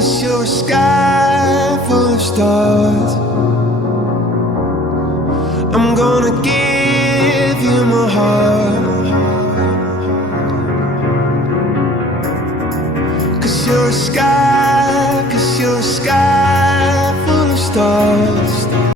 Cause you're a sky full of stars. I'm gonna give you my heart. Cause you're a sky